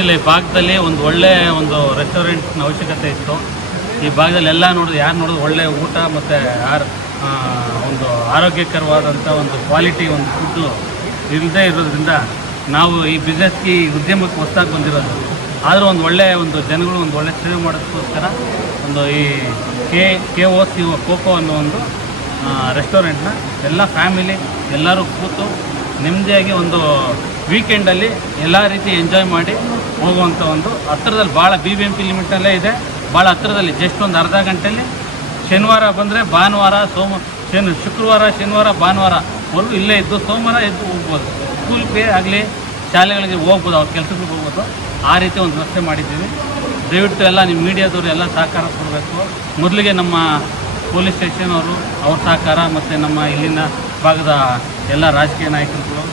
ಇಲ್ಲಿ ಭಾಗದಲ್ಲಿ ಒಂದು ಒಳ್ಳೆ ಒಂದು ರೆಸ್ಟೋರೆಂಟ್ನ ಅವಶ್ಯಕತೆ ಇತ್ತು. ಈ ಭಾಗದಲ್ಲಿ ಎಲ್ಲ ನೋಡಿದ್ರೆ, ಯಾರು ನೋಡಿದ್ರು ಒಳ್ಳೆ ಊಟ ಮತ್ತು ಆರ್ ಒಂದು ಆರೋಗ್ಯಕರವಾದಂಥ ಒಂದು ಕ್ವಾಲಿಟಿ ಒಂದು ಫುಡ್ಡು ಇಲ್ಲದೆ ಇರೋದ್ರಿಂದ ನಾವು ಈ ಬಿಸ್ನೆಸ್ಗೆ ಈ ಉದ್ಯಮಕ್ಕೆ ಹೊಸ್ದಾಗಿ ಬಂದಿರೋದು. ಆದರೂ ಒಂದು ಒಳ್ಳೆಯ ಒಂದು ಜನಗಳು ಒಂದು ಒಳ್ಳೆ ಸೇವೆ ಮಾಡೋದಕ್ಕೋಸ್ಕರ ಒಂದು ಈ K K O C O coco ಅನ್ನೋ ಒಂದು ರೆಸ್ಟೋರೆಂಟ್ನ ಎಲ್ಲ ಫ್ಯಾಮಿಲಿ ಎಲ್ಲರೂ ಕೂತು ನೆಮ್ಮದಿಯಾಗಿ ಒಂದು ವೀಕೆಂಡಲ್ಲಿ ಎಲ್ಲ ರೀತಿ ಎಂಜಾಯ್ ಮಾಡಿ ಹೋಗುವಂಥ ಒಂದು ಹತ್ತಿರದಲ್ಲಿ ಭಾಳ ಬಿ ಬಿ ಎಂ ಪಿ ಲಿಮಿಟಲ್ಲೇ ಇದೆ. ಭಾಳ ಹತ್ತಿರದಲ್ಲಿ ಜಸ್ಟ್ ಒಂದು ಅರ್ಧ ಗಂಟೆಯಲ್ಲಿ ಶನಿವಾರ ಬಂದರೆ ಭಾನುವಾರ, ಸೋಮ, ಶನಿ, ಶುಕ್ರವಾರ, ಶನಿವಾರ, ಭಾನುವಾರ ಒಂದು ಇಲ್ಲೇ ಇದ್ದು ಸೋಮವಾರ ಎದ್ದು ಹೋಗ್ಬೋದು. ಸ್ಕೂಲ್ಗೆ ಆಗಲಿ, ಶಾಲೆಗಳಿಗೆ ಹೋಗ್ಬೋದು, ಅವ್ರ ಕೆಲಸಕ್ಕೆ ಹೋಗ್ಬೋದು. ಆ ರೀತಿ ಒಂದು ವ್ಯವಸ್ಥೆ ಮಾಡಿದ್ದೀವಿ. ದಯವಿಟ್ಟು ಎಲ್ಲ ನಿಮ್ಮ ಮೀಡಿಯಾದವರು ಎಲ್ಲ ಸಹಕಾರ ಕೊಡಬೇಕು. ಮೊದಲಿಗೆ ನಮ್ಮ ಪೊಲೀಸ್ ಸ್ಟೇಷನ್ ಅವರು, ಅವ್ರ ಸಹಕಾರ, ಮತ್ತು ನಮ್ಮ ಇಲ್ಲಿನ ಭಾಗದ ಎಲ್ಲ ರಾಜಕೀಯ ನಾಯಕರುಗಳು,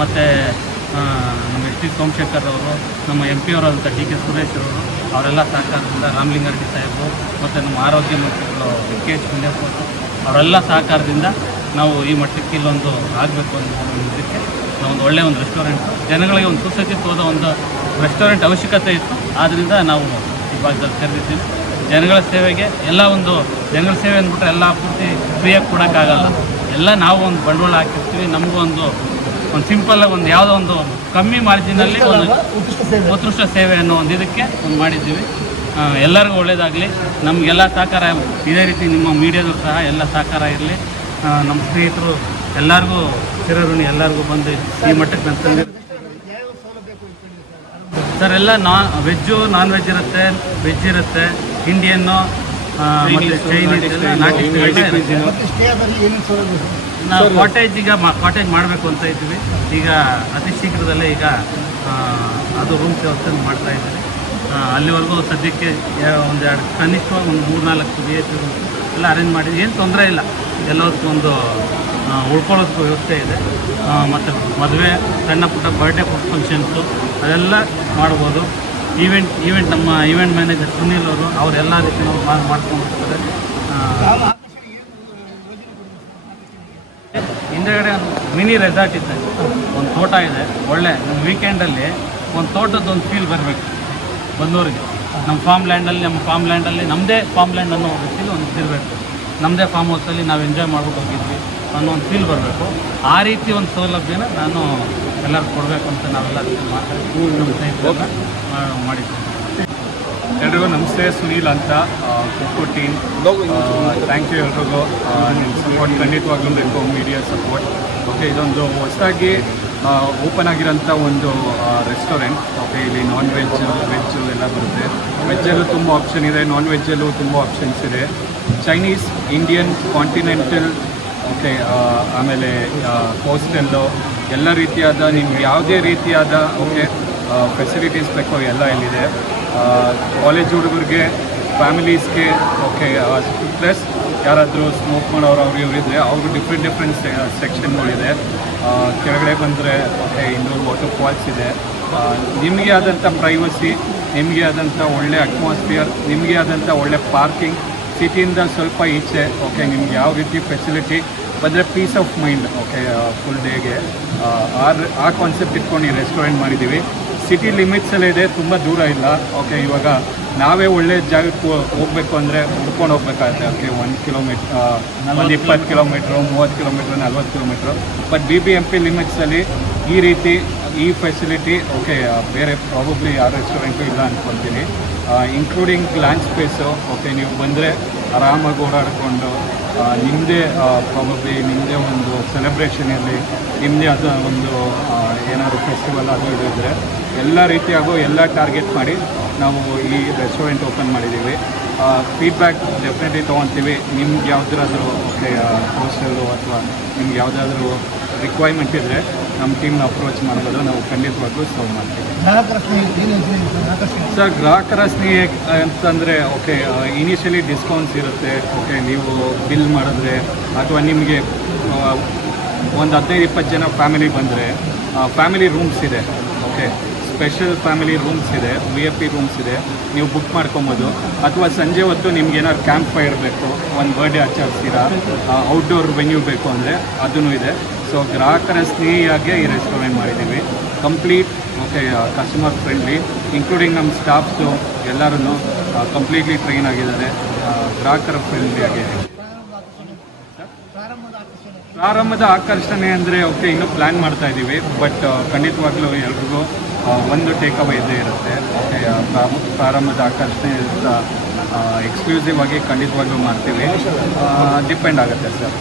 ಮತ್ತು ನಮ್ಮ ಎಚ್ ಡಿ ಸೋಮಶೇಖರ್ ಅವರು, ನಮ್ಮ ಎಂ ಪಿ ಅವರಾದಂಥ ಡಿ ಕೆ ಸುರೇಶ್ ಅವರು, ಅವರೆಲ್ಲ ಸಹಕಾರದಿಂದ ರಾಮಲಿಂಗಾರೆಡ್ಡಿ ಸಾಹೇಬರು ಮತ್ತು ನಮ್ಮ ಆರೋಗ್ಯ ಮಂತ್ರಿಗಳು ಕೆ ಎಚ್ ಅವರು, ಅವರೆಲ್ಲ ಸಹಕಾರದಿಂದ ನಾವು ಈ ಮಟ್ಟಕ್ಕೆ ಇಲ್ಲೊಂದು ಆಗಬೇಕು ಅನ್ನೋ ಇದಕ್ಕೆ ನಾವೊಂದು ಒಳ್ಳೆಯ ಒಂದು ರೆಸ್ಟೋರೆಂಟ್ ಜನಗಳಿಗೆ ಒಂದು ಸುಸಜ್ಜಿತವಾದ ಒಂದು ರೆಸ್ಟೋರೆಂಟ್ ಅವಶ್ಯಕತೆ ಇತ್ತು. ಆದ್ದರಿಂದ ನಾವು ಈ ಭಾಗದಲ್ಲಿ ತೆರೆದಿದ್ದೀವಿ ಜನಗಳ ಸೇವೆಗೆ ಎಲ್ಲ ಒಂದು, ಜನಗಳ ಸೇವೆ ಅಂದ್ಬಿಟ್ರೆ ಎಲ್ಲ ಪೂರ್ತಿ ಫ್ರೀಯಾಗಿ ಕೊಡೋಕ್ಕಾಗಲ್ಲ. ಎಲ್ಲ ನಾವು ಒಂದು ಬಂಡವಾಳ ಹಾಕಿರ್ತೀವಿ. ನಮಗೂ ಒಂದು ಒಂದು ಸಿಂಪಲ್ಲಾಗಿ ಒಂದು ಯಾವುದೋ ಒಂದು ಕಮ್ಮಿ ಮಾರ್ಜಿನಲ್ಲಿ ಒಂದು ಉತ್ಕೃಷ್ಟ ಸೇವೆ. ಅನ್ನೋ ಒಂದು ಇದಕ್ಕೆ ಒಂದು ಮಾಡಿದ್ದೀವಿ. ಎಲ್ಲರಿಗೂ ಒಳ್ಳೆಯದಾಗಲಿ ನಮಗೆಲ್ಲ ಸಹಕಾರ ಇದೇ ರೀತಿ ನಿಮ್ಮ ಮೀಡಿಯಾದೂ ಸಹ ಎಲ್ಲ ಸಹಕಾರ ಇರಲಿ. ನಮ್ಮ ಸ್ನೇಹಿತರು ಎಲ್ಲರಿಗೂ ಚಿರಋಣಿ ಎಲ್ಲರಿಗೂ ಬಂದು ಈ ಮಟ್ಟಕ್ಕೆ ನಾನು ತಂದಿರ್ ಸರ್ ಎಲ್ಲ ನಾ ವೆಜ್ಜು ನಾನ್ ವೆಜ್ ಇರುತ್ತೆ ವೆಜ್ ಇರುತ್ತೆ ಇಂಡಿಯನ್ನು ನಾವು ಕಾಟೇಜ್ ಈಗ ಕಾಟೇಜ್ ಮಾಡಬೇಕು ಅಂತ ಇದ್ದೀವಿ. ಈಗ ಅತಿ ಶೀಘ್ರದಲ್ಲೇ ಈಗ ಆ, ಅದು ರೂಮ್ ವ್ಯವಸ್ಥೆ ಮಾಡ್ತಾ ಇದ್ದೀವಿ ಅಲ್ಲಿವರೆಗೂ ಸದ್ಯಕ್ಕೆ ಒಂದೆರಡು ಒಂದು ಎರಡು ಕನಿಷ್ಠವಾಗಿ ಒಂದು ಮೂರು ನಾಲ್ಕು ಬಿ ಎಚ್ ರೂಮ್ ಎಲ್ಲ ಅರೇಂಜ್ ಮಾಡಿದ್ವಿ ಏನು ತೊಂದರೆ ಇಲ್ಲ. ಎಲ್ಲದಕ್ಕೂ ಒಂದು ಉಳ್ಕೊಳ್ಳೋದಕ್ಕೂ ವ್ಯವಸ್ಥೆ ಇದೆ. ಮತ್ತು ಮದುವೆ ಸಣ್ಣ ಪುಟ್ಟ ಬರ್ಡೇ ಫಂಕ್ಷನ್ಸು ಅದೆಲ್ಲ ಮಾಡ್ಬೋದು. ಈವೆಂಟ್ ಈವೆಂಟ್ ನಮ್ಮ ಈವೆಂಟ್ ಮ್ಯಾನೇಜರ್ ಸುನೀಲ್ ಅವರು ಅವರೆಲ್ಲ ರೀತಿ ನಾವು ಮಾಡ್ಕೊಂಡು ಹೋಗ್ತಾರೆ? ಹಿಂದೆಗಡೆ ಒಂದು ಮಿನಿ ರೆಸಾರ್ಟ್ ಇದೆ. ಒಂದು ತೋಟ ಇದೆ. ಒಳ್ಳೆ ನಮ್ಮ ವೀಕೆಂಡಲ್ಲಿ ಒಂದು ತೋಟದೊಂದು ಫೀಲ್ ಬರಬೇಕು ಬಂದವರಿಗೆ ನಮ್ಮ ಫಾರ್ಮ್ ಲ್ಯಾಂಡಲ್ಲಿ ನಮ್ಮ ಫಾರ್ಮ್ ಲ್ಯಾಂಡಲ್ಲಿ ನಮ್ಮದೇ ಫಾರ್ಮ್ ಲ್ಯಾಂಡ್ ಅನ್ನೋ ಒಂದು ಫೀಲ್ ಒಂದು ಇರಬೇಕು. ನಮ್ಮದೇ ಫಾರ್ಮ್ ಹೌಸಲ್ಲಿ ನಾವು ಎಂಜಾಯ್ ಮಾಡ್ಬೇಕು ಹೋಗಿದ್ವಿ ಅನ್ನೋ ಒಂದು ಫೀಲ್ ಬರಬೇಕು. ಆ ರೀತಿ ಒಂದು ಸೌಲಭ್ಯನ ನಾನು ಎಲ್ಲರಿಗೂ ಕೊಡಬೇಕು ಅಂತ ನಾವೆಲ್ಲ ಮಾತಾಡ್ತೀವಿ ನಮ್ಮ ಸ್ನೇಹಿತರೆಲ್ಲ ಮಾ- ಮಾಡಿದ್ವಿ ಎಲ್ರಿಗೂ ನಮಸ್ತೆ ಸುನೀಲ್ ಅಂತ. ಖೋಖೋ ಟೀಮ್. ಥ್ಯಾಂಕ್ ಯು ಎಲ್ರಿಗೂ. ನಿಮ್ಮ ಸಪೋರ್ಟ್ ಖಂಡಿತವಾಗ್ಲೂ ಬೇಕು ಮೀಡಿಯಾ ಸಪೋರ್ಟ್ ಓಕೆ ಇದೊಂದು ಹೊಸದಾಗಿ ಓಪನ್ ಆಗಿರೋಂಥ ಒಂದು ರೆಸ್ಟೋರೆಂಟ್ ಓಕೆ ಇಲ್ಲಿ ನಾನ್ ವೆಜ್ ವೆಜ್ಜು ಎಲ್ಲ ಬರುತ್ತೆ. ವೆಜ್ಜಲ್ಲೂ ತುಂಬ ಆಪ್ಷನ್ ಇದೆ. ನಾನ್ ವೆಜ್ಜಲ್ಲೂ ತುಂಬ ಆಪ್ಷನ್ಸ್ ಇದೆ. ಚೈನೀಸ್ ಇಂಡಿಯನ್ ಕಾಂಟಿನೆಂಟಲ್ ಓಕೆ ಆಮೇಲೆ ಹೋಸ್ಟೆಲ್ಲು ಎಲ್ಲ ರೀತಿಯಾದ ನಿಮ್ಗೆ ಯಾವುದೇ ರೀತಿಯಾದ ಓಕೆ ಫೆಸಿಲಿಟೀಸ್ ಬೇಕೋ, ಎಲ್ಲ ಇಲ್ಲಿದೆ. ಕಾಲೇಜ್ ಹುಡುಗರಿಗೆ ಫ್ಯಾಮಿಲೀಸ್ಗೆ ಓಕೆ ಪ್ಲಸ್ ಯಾರಾದರೂ ಸ್ಮೋಕ್ ಮಾಡೋರು ಅವ್ರು ಇವ್ರು ಇದ್ದರೆ ಅವ್ರಿಗೆ ಡಿಫ್ರೆಂಟ್ ಡಿಫ್ರೆಂಟ್ ಸೆಕ್ಷನ್ಗಳಿದೆ ಕೆಳಗಡೆ ಬಂದರೆ ಓಕೆ ಇಂಡೋರ್ ವಾಟರ್ ಫಾಲ್ಸ್ ಇದೆ. ನಿಮಗೆ ಆದಂಥ ಪ್ರೈವಸಿ ನಿಮಗೆ ಆದಂಥ ಒಳ್ಳೆ ಅಟ್ಮಾಸ್ಫಿಯರ್ ನಿಮಗೆ ಆದಂಥ ಒಳ್ಳೆ ಪಾರ್ಕಿಂಗ್ ಸಿಟಿಯಿಂದ ಸ್ವಲ್ಪ ಈಚೆ ಓಕೆ ನಿಮ್ಗೆ ಯಾವ ರೀತಿ ಫೆಸಿಲಿಟಿ ಬಂದರೆ peace of mind okay full ಡೇಗೆ ಆ ಆ ಕಾನ್ಸೆಪ್ಟ್ ಇಟ್ಕೊಂಡು ಈ ರೆಸ್ಟೋರೆಂಟ್ ಮಾಡಿದ್ದೀವಿ. ಸಿಟಿ ಲಿಮಿಟ್ಸಲ್ಲೇ ಇದೆ, ತುಂಬ ದೂರ ಇಲ್ಲ ಓಕೆ ಇವಾಗ ನಾವೇ ಒಳ್ಳೆ ಜಾಗಕ್ಕೆ ಹೋಗಬೇಕು ಹೋಗ್ಬೇಕು ಅಂದರೆ ಹುಡ್ಕೊಂಡು ಹೋಗ್ಬೇಕಾಗುತ್ತೆ ಓಕೆ ಒಂದು ಕಿಲೋಮೀಟ್ರ್ ಒಂದು ಇಪ್ಪತ್ತು ಕಿಲೋಮೀಟ್ರು ಮೂವತ್ತು ಕಿಲೋಮೀಟ್ರ್ ನಲ್ವತ್ತು kilometre but B B M P ಲಿಮಿಟ್ಸಲ್ಲಿ ಈ ರೀತಿ ಈ ಫೆಸಿಲಿಟಿ ಓಕೆ ಬೇರೆ ಪ್ರಾಬಬ್ಲಿ ಯಾವ ರೆಸ್ಟೋರೆಂಟು ಇಲ್ಲ ಅಂದ್ಕೊಳ್ತೀನಿ ಇನ್ಕ್ಲೂಡಿಂಗ್ ಲ್ಯಾಂಡ್ ಸ್ಪೇಸು ಓಕೆ ನೀವು ಬಂದರೆ ಆರಾಮಾಗಿ ಓಡಾಡಿಕೊಂಡು ನಿಮ್ಮದೇ ಪ್ರಾಬಬ್ಲಿ ನಿಮ್ಮದೇ ಒಂದು ಸೆಲೆಬ್ರೇಷನ್ ಇರಲಿ ನಿಮ್ಮದೇ ಆದ ಒಂದು ಏನಾದರೂ ಫೆಸ್ಟಿವಲ್ ಅದು ಇದು ಇದ್ದರೆ ಎಲ್ಲ ರೀತಿಯಾಗೂ ಎಲ್ಲ ಟಾರ್ಗೆಟ್ ಮಾಡಿ ನಾವು ಈ ರೆಸ್ಟೋರೆಂಟ್ ಓಪನ್ ಮಾಡಿದ್ದೀವಿ. ಫೀಡ್ಬ್ಯಾಕ್ ಡೆಫಿನೆಟ್ಲಿ ತೊಗೊತೀವಿ. ನಿಮ್ಗೆ ಯಾವುದಾದ್ರೂ ಓಕೆ ಹೋಸ್ಟೆಲ್ಲು ಅಥವಾ ನಿಮ್ಗೆ ಯಾವುದಾದ್ರೂ ರಿಕ್ವೈರ್ಮೆಂಟ್ ಇದ್ದರೆ ನಮ್ಮ ಟೀಮ್ನ ಅಪ್ರೋಚ್ ಮಾಡ್ಬೋದು ನಾವು ಖಂಡಿತವಾಗ್ಲೂ ಸರ್ವ್ ಮಾಡ್ತೀವಿ. ಸರ್ ಗ್ರಾಹಕರ ಸ್ನೇಹ? ಅಂತಂದರೆ ಓಕೆ ಇನಿಷಿಯಲಿ ಡಿಸ್ಕೌಂಟ್ಸ್ ಇರುತ್ತೆ. ಓಕೆ ನೀವು ಬಿಲ್ ಮಾಡಿದ್ರೆ ಅಥವಾ ನಿಮಗೆ ಒಂದು ಹದಿನೈದು ಇಪ್ಪತ್ತು ಜನ ಫ್ಯಾಮಿಲಿ ಬಂದರೆ ಫ್ಯಾಮಿಲಿ ರೂಮ್ಸ್ ಇದೆ. ಓಕೆ ಸ್ಪೆಷಲ್ ಫ್ಯಾಮಿಲಿ ರೂಮ್ಸ್ ಇದೆ ವಿ ಎಫ್ ಪಿ ರೂಮ್ಸ್ ಇದೆ. ನೀವು ಬುಕ್ ಮಾಡ್ಕೊಬೋದು. ಅಥವಾ ಸಂಜೆ ಹೊತ್ತು ನಿಮ್ಗೆ ಏನಾದ್ರು ಕ್ಯಾಂಪ್ ಫೈರ್ ಬೇಕು ಒಂದು ಬರ್ಡೇ ಆಚರಿಸ್ತೀರಾ ಔಟ್ಡೋರ್ ವೆನ್ಯೂ ಬೇಕು ಅಂದರೆ ಅದೂ ಇದೆ. ಸೊ ಗ್ರಾಹಕರ ಸ್ನೇಹಿಯಾಗೆ ಈ ರೆಸ್ಟೋರೆಂಟ್ ಮಾಡಿದ್ದೀವಿ. Complete okay customer friendly including ನಮ್ಮ ಸ್ಟಾಫ್ಸು ಎಲ್ಲರೂ ಕಂಪ್ಲೀಟ್ಲಿ ಟ್ರೈನ್ ಆಗಿದ್ದಾರೆ. ಆ, ಗ್ರಾಹಕರ ಫ್ರೆಂಡ್ಲಿ ಆಗಿದೆ ಪ್ರಾರಂಭದ ಆಕರ್ಷಣೆ ಅಂದರೆ ಓಕೆ ಇನ್ನೂ ಪ್ಲ್ಯಾನ್ ಮಾಡ್ತಾ ಇದ್ದೀವಿ. ಬಟ್ ಖಂಡಿತವಾಗ್ಲೂ ಎಲ್ರಿಗೂ ಒಂದು ಟೇಕ್ ಅವೇ ಇದ್ದೇ ಇರುತ್ತೆ. ಓಕೆ ಪ್ರಾರಂಭದ ಆಕರ್ಷಣೆ ಎಕ್ಸ್ಕ್ಲೂಸಿವ್ ಆಗಿ ಖಂಡಿತವಾಗ್ಲೂ ಮಾಡ್ತೀವಿ. ಡಿಪೆಂಡ್ ಆಗುತ್ತೆ ಸರ್